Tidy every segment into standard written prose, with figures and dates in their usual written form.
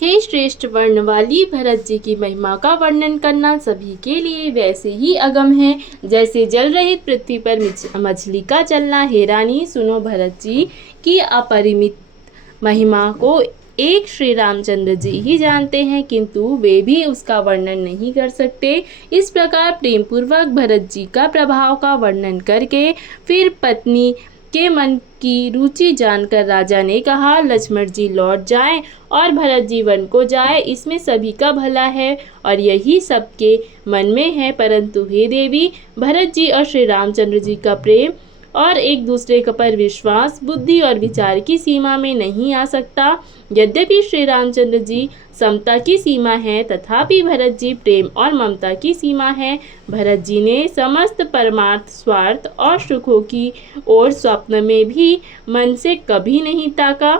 हे श्रेष्ठ वर्ण वाली भरत जी की महिमा का वर्णन करना सभी के लिए वैसे ही अगम है जैसे जल रहित पृथ्वी पर मछली का चलना। हे रानी सुनो, भरत जी की अपरिमित महिमा को एक श्री रामचंद्र जी ही जानते हैं, किंतु वे भी उसका वर्णन नहीं कर सकते। इस प्रकार प्रेम पूर्वक भरत जी का प्रभाव का वर्णन करके फिर पत्नी के मन की रुचि जानकर राजा ने कहा, लक्ष्मण जी लौट जाएं और भरत जी वन को जाए, इसमें सभी का भला है और यही सबके मन में है। परंतु हे देवी, भरत जी और श्री रामचंद्र जी का प्रेम और एक दूसरे पर विश्वास बुद्धि और विचार की सीमा में नहीं आ सकता। यद्यपि श्री रामचंद्र जी समता की सीमा है, तथापि भरत जी प्रेम और ममता की सीमा है। भरत जी ने समस्त परमार्थ स्वार्थ और सुखों की ओर स्वप्न में भी मन से कभी नहीं ताका।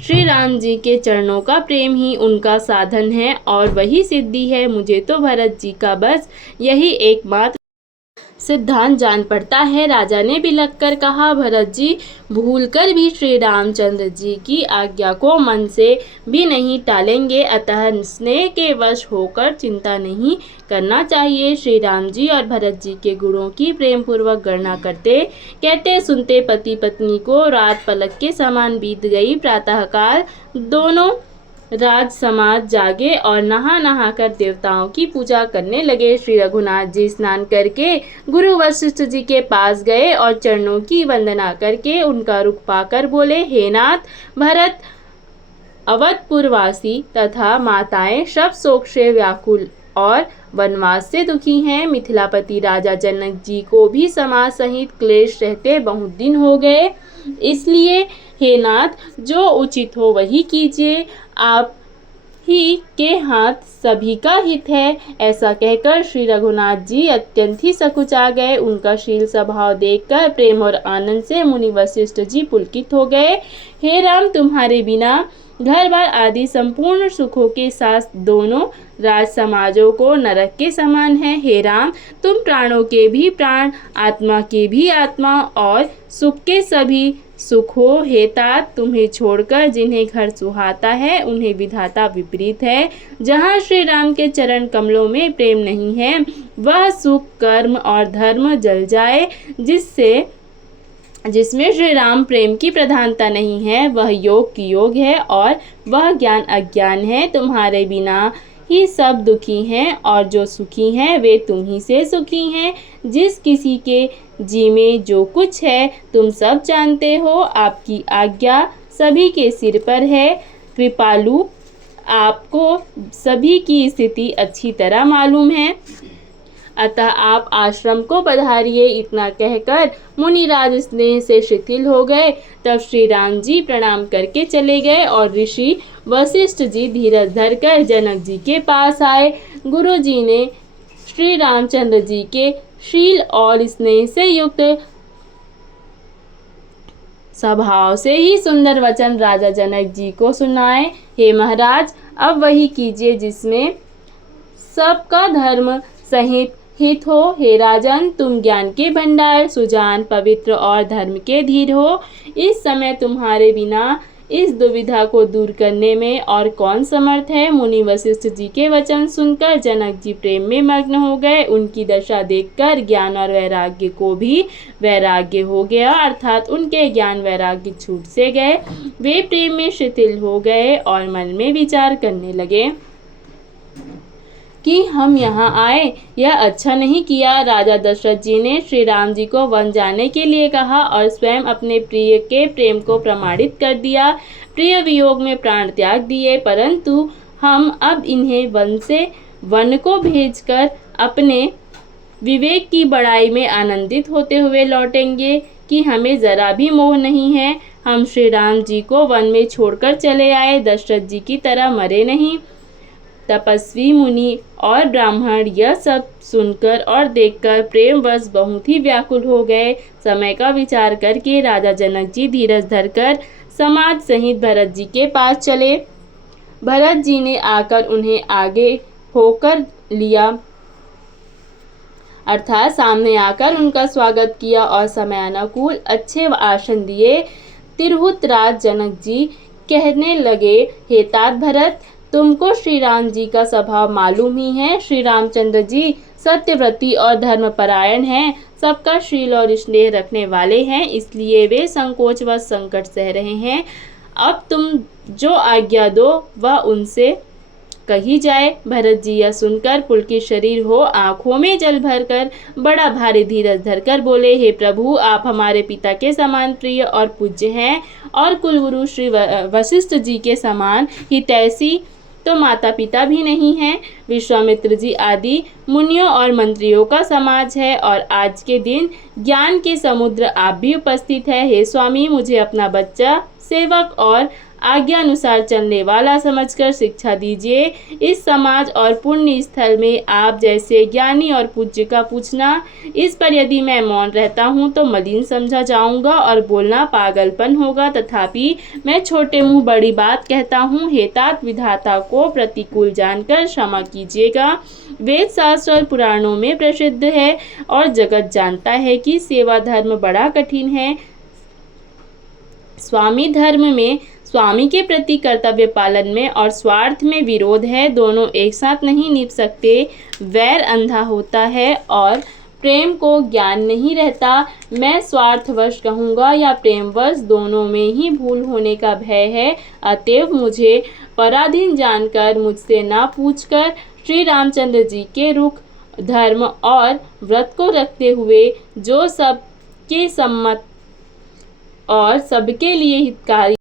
श्री राम जी के चरणों का प्रेम ही उनका साधन है और वही सिद्धि है। मुझे तो भरत जी का बस यही एकमात्र सिद्धांत जान पड़ता है। राजा ने बिलख कर कहा, भरत जी भूलकर भी श्री रामचंद्र जी की आज्ञा को मन से भी नहीं टालेंगे, अतः स्नेह के वश होकर चिंता नहीं करना चाहिए। श्री राम जी और भरत जी के गुणों की प्रेम पूर्वक गणना करते कहते सुनते पति पत्नी को रात पलक के समान बीत गई। प्रातःकाल दोनों राज समाज जागे और नहा नहा कर देवताओं की पूजा करने लगे। श्री रघुनाथ जी स्नान करके गुरु वशिष्ठ जी के पास गए और चरणों की वंदना करके उनका रुख पाकर बोले, हे नाथ, भरत अवधपुरवासी तथा माताएं सब शोक से व्याकुल और वनवास से दुखी हैं। मिथिलापति राजा जनक जी को भी समाज सहित क्लेश रहते बहुत दिन हो गए, इसलिए हे नाथ, जो उचित हो वही कीजिए, आप ही के हाथ सभी का हित है। ऐसा कहकर श्री रघुनाथ जी अत्यंत ही सकुचा गए। उनका शील स्वभाव देखकर प्रेम और आनंद से मुनि वशिष्ठ जी पुलकित हो गए। हे राम, तुम्हारे बिना घर बार आदि संपूर्ण सुखों के साथ दोनों राज समाजों को नरक के समान है। हे राम, तुम प्राणों के भी प्राण, आत्मा के भी आत्मा और सुख के सभी सुख हो। हे तात, तुम्हें छोड़कर जिन्हें घर सुहाता है उन्हें विधाता विपरीत है। जहाँ श्री राम के चरण कमलों में प्रेम नहीं है, वह सुख कर्म और धर्म जल जाए। जिसमें श्री राम प्रेम की प्रधानता नहीं है, वह योग की योग है और वह ज्ञान अज्ञान है। तुम्हारे बिना ही सब दुखी हैं और जो सुखी हैं वे तुम ही से सुखी हैं। जिस किसी के जी में जो कुछ है तुम सब जानते हो। आपकी आज्ञा सभी के सिर पर है। कृपालु, आपको सभी की स्थिति अच्छी तरह मालूम है, अतः आप आश्रम को पधारिए। इतना कहकर मुनिराज स्नेह से शिथिल हो गए। तब श्री राम जी प्रणाम करके चले गए और ऋषि वशिष्ठ जी धीरज धरकर जनक जी के पास आए। गुरु जी ने श्री रामचंद्र जी के शील और स्नेह से युक्त स्वभाव से ही सुंदर वचन राजा जनक जी को सुनाए। हे महाराज, अब वही कीजिए जिसमें सबका धर्म सहित हित हो। हे राजन, तुम ज्ञान के भंडार, सुजान, पवित्र और धर्म के धीर हो। इस समय तुम्हारे बिना इस दुविधा को दूर करने में और कौन समर्थ है। मुनि वशिष्ठ जी के वचन सुनकर जनक जी प्रेम में मग्न हो गए। उनकी दशा देखकर ज्ञान और वैराग्य को भी वैराग्य हो गया, अर्थात उनके ज्ञान वैराग्य छूट से गए। वे प्रेम में शिथिल हो गए और मन में विचार करने लगे कि हम यहाँ आए यह अच्छा नहीं किया। राजा दशरथ जी ने श्री राम जी को वन जाने के लिए कहा और स्वयं अपने प्रिय के प्रेम को प्रमाणित कर दिया। प्रिय वियोग में प्राण त्याग दिए, परंतु हम अब इन्हें वन को भेजकर अपने विवेक की बड़ाई में आनंदित होते हुए लौटेंगे कि हमें जरा भी मोह नहीं है। हम श्री राम जी को वन में छोड़कर चले आए, दशरथ जी की तरह मरे नहीं। तपस्वी मुनि और ब्राह्मण यह सब सुनकर और देखकर प्रेमवश बहुत ही व्याकुल हो गए। समय का विचार करके राजा जनक जी धीरज धरकर समाज सहित भरत जी के पास चले। भरत जी ने आकर उन्हें आगे होकर लिया, अर्थात सामने आकर उनका स्वागत किया और समयानुकूल अच्छे आसन दिए। तिरहुत राज जनक जी कहने लगे, हे तात भरत, तुमको श्री राम जी का स्वभाव मालूम ही है। श्री रामचंद्र जी सत्यव्रती और धर्मपरायण हैं, सबका शील और स्नेह रखने वाले हैं, इसलिए वे संकोच व संकट सह रहे हैं। अब तुम जो आज्ञा दो वह उनसे कही जाए। भरत जी यह सुनकर पुलकित शरीर हो आंखों में जल भरकर बड़ा भारी धीरज धरकर बोले, हे प्रभु, आप हमारे पिता के समान प्रिय और पूज्य हैं और कुलगुरु श्री वशिष्ठ जी के समान हितैषी तो माता पिता भी नहीं हैं। विश्वामित्र जी आदि मुनियों और मंत्रियों का समाज है और आज के दिन ज्ञान के समुद्र आप भी उपस्थित है। हे स्वामी, मुझे अपना बच्चा, सेवक और आज्ञा अनुसार चलने वाला समझकर शिक्षा दीजिए। इस समाज और पुण्य स्थल में आप जैसे ज्ञानी और पूज्य का पूछना, इस पर यदि मैं मौन रहता हूँ तो मलिन समझा जाऊंगा और बोलना पागलपन होगा। तथापि मैं छोटे मुंह बड़ी बात कहता हूँ। हे तात, विधाता को प्रतिकूल जानकर क्षमा कीजिएगा। वेद शास्त्र और पुराणों में प्रसिद्ध है और जगत जानता है कि सेवा धर्म बड़ा कठिन है। स्वामी धर्म में स्वामी के प्रति कर्तव्य पालन में और स्वार्थ में विरोध है, दोनों एक साथ नहीं निभ सकते। वैर अंधा होता है और प्रेम को ज्ञान नहीं रहता। मैं स्वार्थवश कहूँगा या प्रेमवश, दोनों में ही भूल होने का भय है। अतएव मुझे पराधीन जानकर मुझसे ना पूछकर श्री रामचंद्र जी के रुख, धर्म और व्रत को रखते हुए जो सबके सम्मत और सबके लिए हितकारी